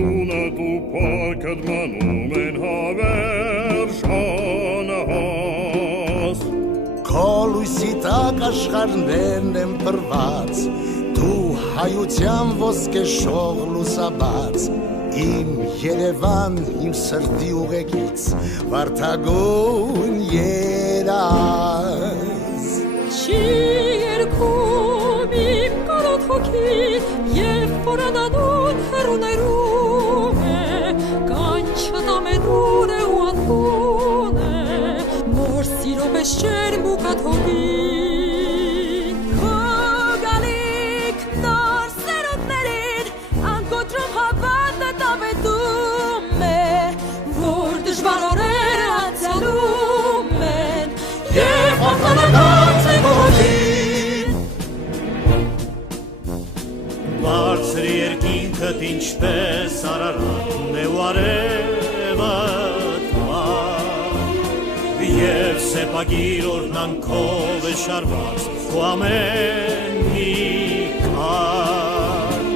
Ուրախությունը դու պարքդ մնում են հավերժ անհաս Քո լույսի տակ աշխարհներն են բռված Դու հայության ոսկե շող լուսաբաց Իմ Երևան, իմ սրտի ուղեկից Վարդագույն երազ Չի երգում իմ կարոտ հոգին Եվ որանանուն հեռուներում է Կանչը տամենուն է ու անհուն է Նոր սիրո պես չերմուկատ հոգին Քո գալիք նոր սերունդներին Անկոտրում հավատը տավետում է Որ դժվար օրերը անցյալում են Եվ հաղթանակած է հոգին Բարձր երկինքդ ինչպես Արարատն է ու արևը Եվ սեպագիր օրնանքով է շարված Քո ամեն մի քար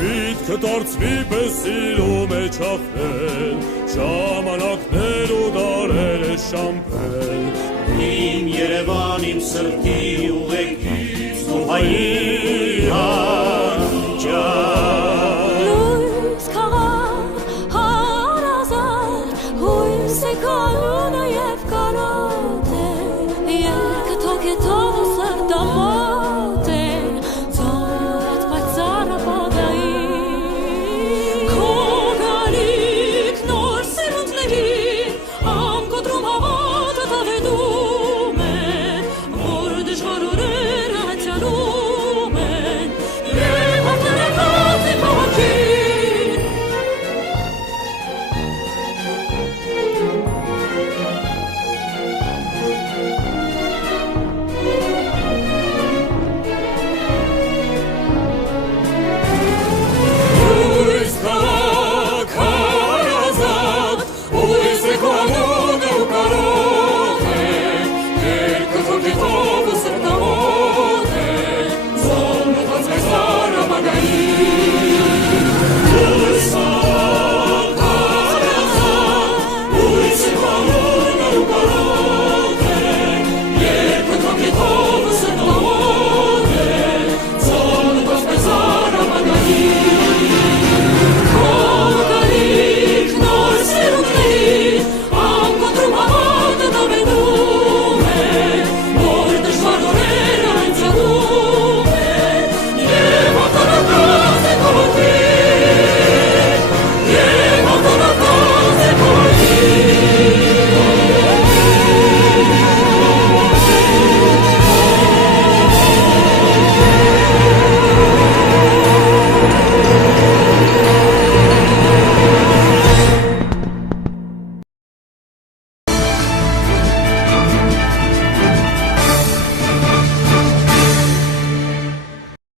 Միտքը դարձվի պես սիրո մեջ ախվել Ժամանակներ ու դարեր է շամփել Իմ Երևան իմ սրտի ուղեկից Դու հայի